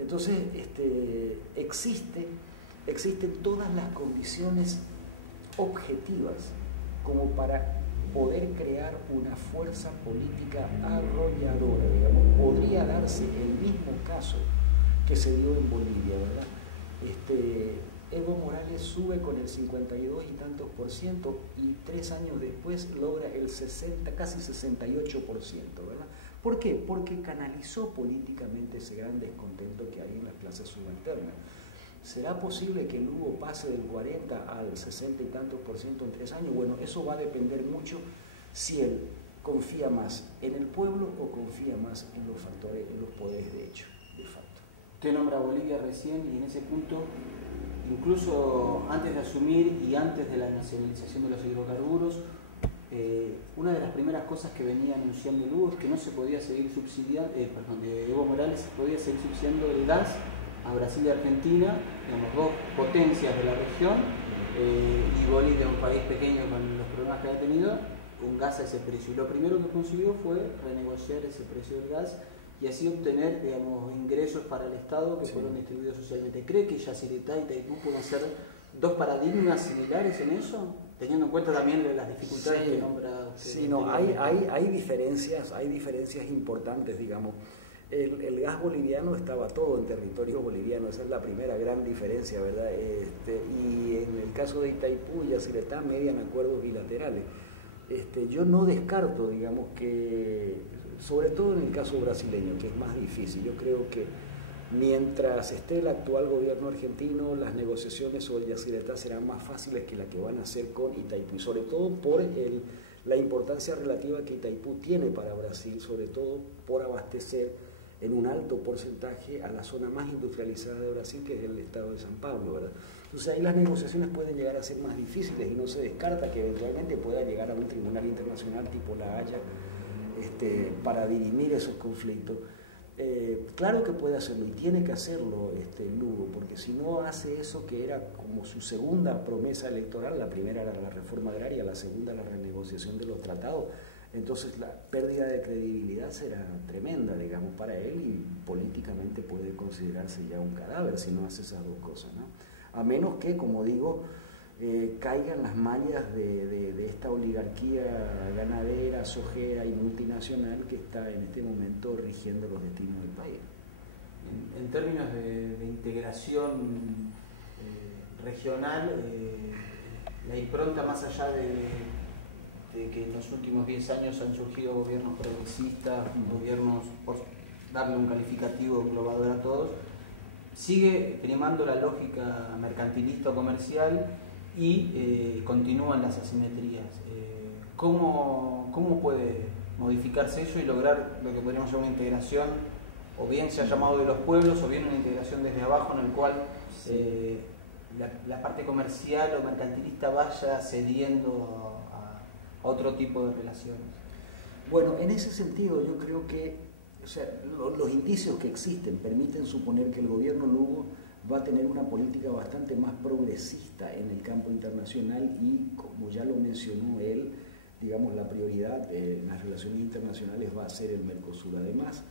Entonces, existen todas las condiciones objetivas como para poder crear una fuerza política arrolladora, digamos. Podría darse el mismo caso que se dio en Bolivia, ¿verdad? Evo Morales sube con el 52 y tantos % y 3 años después logra el 60, casi 68%, ¿verdad? ¿Por qué? Porque canalizó políticamente ese gran descontento que hay en las clases subalternas. ¿Será posible que Lugo pase del 40 al 60 y tantos % en 3 años? Bueno, eso va a depender mucho si él confía más en el pueblo o confía más en los factores, en los poderes de hecho, de facto. Usted nombra a Bolivia recién y en ese punto, incluso antes de asumir y antes de la nacionalización de los hidrocarburos, una de las primeras cosas que venía anunciando Lugo es que no se podía seguir subsidiando, de Evo Morales se podía seguir subsidiando el gas a Brasil y Argentina, digamos, dos potencias de la región, y Bolivia, un país pequeño con los problemas que ha tenido, un gas a ese precio. Y lo primero que consiguió fue renegociar ese precio del gas y así obtener, digamos, ingresos para el Estado que fueron distribuidos socialmente. ¿Cree que Yacyretá y Itaipú pueden ser dos paradigmas similares en eso? Teniendo en cuenta también las dificultades que nombra usted. Sí, no, hay diferencias importantes, digamos. El gas boliviano estaba todo en territorio boliviano, esa es la primera gran diferencia, ¿verdad? Y en el caso de Itaipú y Yacyretá median acuerdos bilaterales. Yo no descarto, digamos, que, sobre todo en el caso brasileño, que es más difícil, yo creo que mientras esté el actual gobierno argentino, las negociaciones sobre Yacyretá serán más fáciles que las que van a hacer con Itaipú, y sobre todo por la importancia relativa que Itaipú tiene para Brasil, sobre todo por abastecer en un alto porcentaje a la zona más industrializada de Brasil, que es el estado de San Pablo, ¿verdad? Entonces ahí las negociaciones pueden llegar a ser más difíciles y no se descarta que eventualmente pueda llegar a un tribunal internacional tipo La Haya para dirimir esos conflictos. Claro que puede hacerlo y tiene que hacerlo Lugo, porque si no hace eso que era como su segunda promesa electoral, la primera era la reforma agraria, la segunda la renegociación de los tratados, entonces la pérdida de credibilidad será tremenda, digamos, para él, y políticamente puede considerarse ya un cadáver si no hace esas dos cosas, ¿no? A menos que, como digo, caigan las mallas de esta oligarquía ganadera, sojera y multinacional que está en este momento rigiendo los destinos del país. En términos de integración regional, la impronta, más allá de que en los últimos 10 años han surgido gobiernos progresistas, gobiernos, por darle un calificativo globador a todos, sigue primando la lógica mercantilista o comercial y continúan las asimetrías. ¿Cómo puede modificarse eso y lograr lo que podríamos llamar una integración, o bien se ha llamado de los pueblos, o bien una integración desde abajo en el cual la parte comercial o mercantilista vaya cediendo a otro tipo de relaciones? Bueno, en ese sentido yo creo que, o sea, los indicios que existen permiten suponer que el gobierno Lugo va a tener una política bastante más progresista en el campo internacional y, como ya lo mencionó él, digamos, la prioridad en las relaciones internacionales va a ser el Mercosur. Además,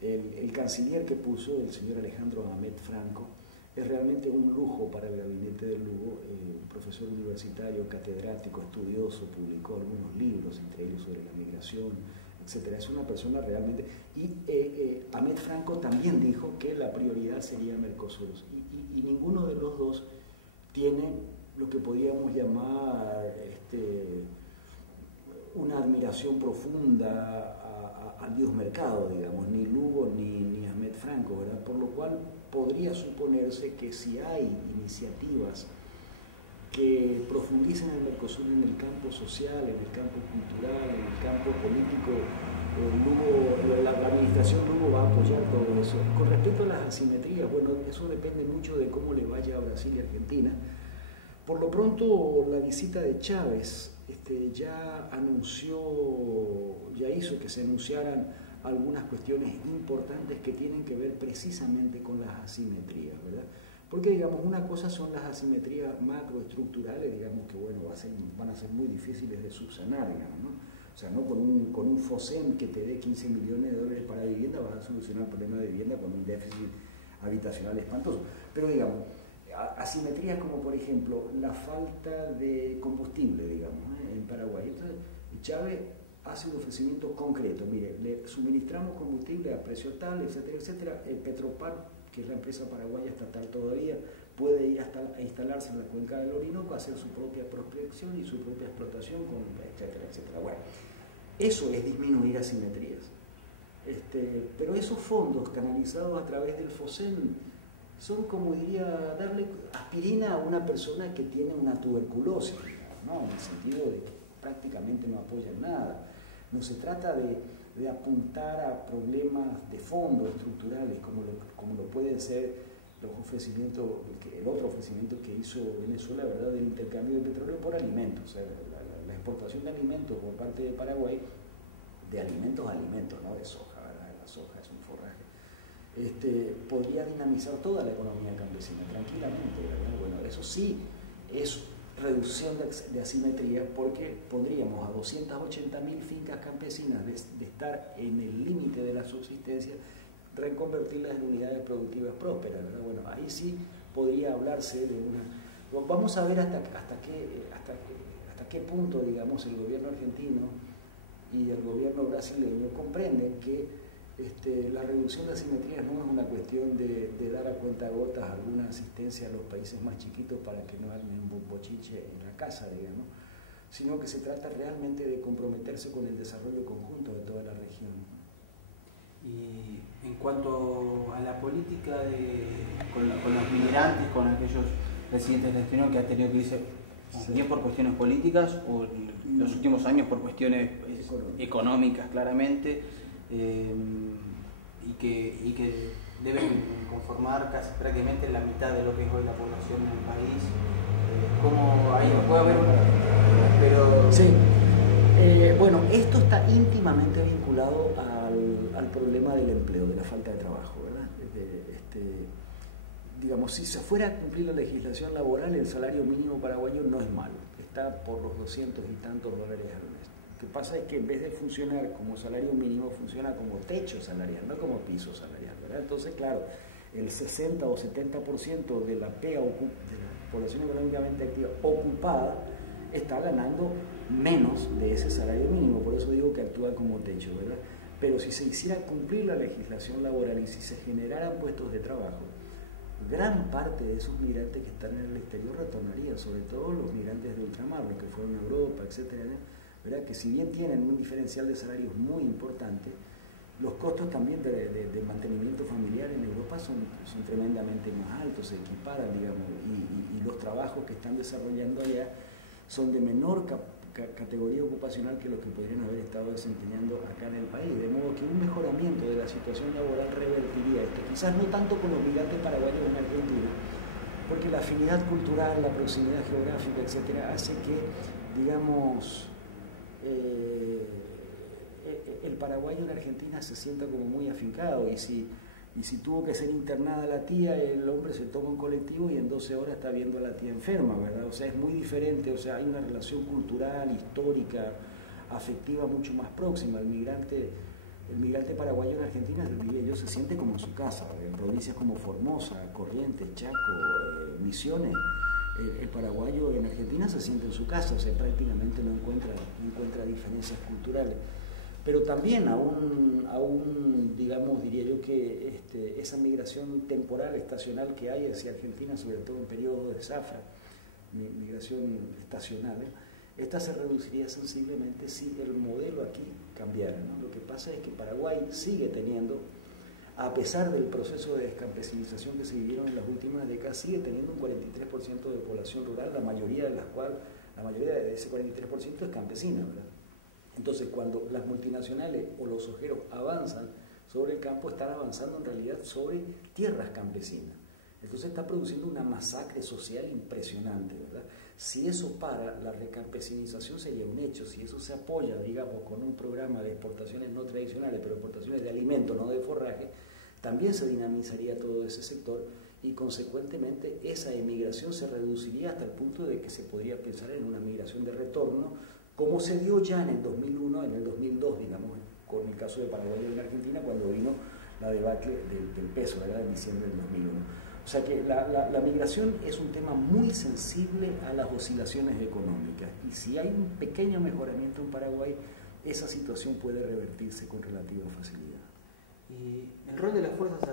el canciller que puso, el señor Alejandro Ahmed Franco, es realmente un lujo para el gabinete de Lugo, un profesor universitario, catedrático, estudioso, publicó algunos libros, entre ellos sobre la migración, etcétera. Es una persona realmente... Y Ahmed Franco también dijo que la prioridad sería Mercosur. Y ninguno de los dos tiene lo que podríamos llamar una admiración profunda al dios mercado, digamos, ni Lugo ni Ahmed Franco, ¿verdad? Por lo cual podría suponerse que si hay iniciativas que profundicen el Mercosur en el campo social, en el campo cultural, en el campo político, la administración Lugo va a apoyar todo eso. Con respecto a las asimetrías, bueno, eso depende mucho de cómo le vaya a Brasil y Argentina. Por lo pronto, la visita de Chávez ya hizo que se anunciaran algunas cuestiones importantes que tienen que ver precisamente con las asimetrías, ¿verdad? Porque, digamos, una cosa son las asimetrías macroestructurales, digamos, que, bueno, van a ser muy difíciles de subsanar, digamos, ¿no? O sea, no con un FOSEM que te dé 15 millones de dólares para vivienda vas a solucionar el problema de vivienda con un déficit habitacional espantoso. Pero digamos, asimetrías como por ejemplo la falta de combustible, digamos, en Paraguay. Entonces, Chávez hace un ofrecimiento concreto, mire, le suministramos combustible a precio tal, etcétera, etcétera. El Petropar, que es la empresa paraguaya estatal todavía, puede ir a instalarse en la cuenca del Orinoco, hacer su propia prospección y su propia explotación, etcétera, etcétera. Bueno, eso es disminuir asimetrías. Pero esos fondos canalizados a través del FOSEN son, como diría, darle aspirina a una persona que tiene una tuberculosis, ¿no? En el sentido de que prácticamente no apoyan nada. No se trata de apuntar a problemas de fondo estructurales como lo pueden ser los ofrecimientos, el otro ofrecimiento que hizo Venezuela, ¿verdad?, del intercambio de petróleo por alimentos, o sea, la exportación de alimentos por parte de Paraguay, de alimentos a alimentos, no de soja, ¿verdad? La soja es un forraje. Podría dinamizar toda la economía campesina tranquilamente, ¿verdad? Bueno, eso sí es reducción de asimetría, porque pondríamos a 280.000 fincas campesinas de estar en el límite de la subsistencia, reconvertirlas en unidades productivas prósperas, ¿verdad? Bueno, ahí sí podría hablarse de una... Vamos a ver hasta qué punto, digamos, el gobierno argentino y el gobierno brasileño comprenden que la reducción de asimetrías no es una cuestión de dar a cuentagotas alguna asistencia a los países más chiquitos para que no armen un bochiche en la casa, digamos, sino que se trata realmente de comprometerse con el desarrollo conjunto de toda la región. Y en cuanto a la política con los migrantes, con aquellos residentes del exterior que han tenido que irse, bien por cuestiones políticas o en los últimos años por cuestiones económicas claramente, y que deben conformar casi prácticamente la mitad de lo que es hoy la población del país. ¿Cómo ahí puede haber una? Pero... Sí. Bueno, esto está íntimamente vinculado al problema del empleo, de la falta de trabajo, ¿verdad? Digamos, si se fuera a cumplir la legislación laboral, el salario mínimo paraguayo no es malo, está por los 200 y tantos dólares al mes. Lo que pasa es que en vez de funcionar como salario mínimo, funciona como techo salarial, no como piso salarial, ¿verdad? Entonces, claro, el 60 o 70% de la PEA, de la población económicamente activa ocupada, está ganando menos de ese salario mínimo, por eso digo que actúa como techo, ¿verdad? Pero si se hiciera cumplir la legislación laboral y si se generaran puestos de trabajo, gran parte de esos migrantes que están en el exterior retornarían, sobre todo los migrantes de ultramar, los que fueron a Europa, etcétera, ¿verdad? Que si bien tienen un diferencial de salarios muy importante, los costos también de mantenimiento familiar en Europa son tremendamente más altos, se equiparan, digamos, y los trabajos que están desarrollando allá son de menor categoría ocupacional que los que podrían haber estado desempeñando acá en el país, de modo que un mejoramiento de la situación laboral revertiría esto, quizás no tanto con los migrantes paraguayos en Argentina, porque la afinidad cultural, la proximidad geográfica, etcétera, hace que, digamos, el paraguayo en Argentina se sienta como muy afincado, y si tuvo que ser internada la tía, el hombre se toma un colectivo y en 12 horas está viendo a la tía enferma, ¿verdad? O sea, es muy diferente, o sea, hay una relación cultural, histórica, afectiva mucho más próxima. El migrante paraguayo en Argentina, diría yo, se siente como en su casa, en provincias como Formosa, Corrientes, Chaco, Misiones. El paraguayo en Argentina se siente en su casa, o sea, prácticamente no encuentra diferencias culturales. Pero también aún, digamos, diría yo que esa migración temporal, estacional que hay hacia Argentina, sobre todo en periodos de zafra, migración estacional, esta se reduciría sensiblemente si el modelo aquí cambiara, ¿no? Lo que pasa es que Paraguay sigue teniendo, a pesar del proceso de descampesinización que se vivieron en las últimas décadas, sigue teniendo un 43% de población rural, la mayoría de ese 43% es campesina, ¿verdad? Entonces, cuando las multinacionales o los ojeros avanzan sobre el campo, están avanzando en realidad sobre tierras campesinas. Entonces está produciendo una masacre social impresionante, ¿verdad? Si eso para, la recampesinización sería un hecho. Si eso se apoya, digamos, con un programa de exportaciones no tradicionales, pero exportaciones de alimentos, no de forraje, también se dinamizaría todo ese sector y consecuentemente esa emigración se reduciría hasta el punto de que se podría pensar en una migración de retorno, como se dio ya en el 2001, en el 2002, digamos, con el caso de Paraguay en Argentina, cuando vino la debacle del peso, ¿verdad?, en diciembre del 2001. O sea que la migración es un tema muy sensible a las oscilaciones económicas, y si hay un pequeño mejoramiento en Paraguay, esa situación puede revertirse con relativa facilidad. Y el rol de las Fuerzas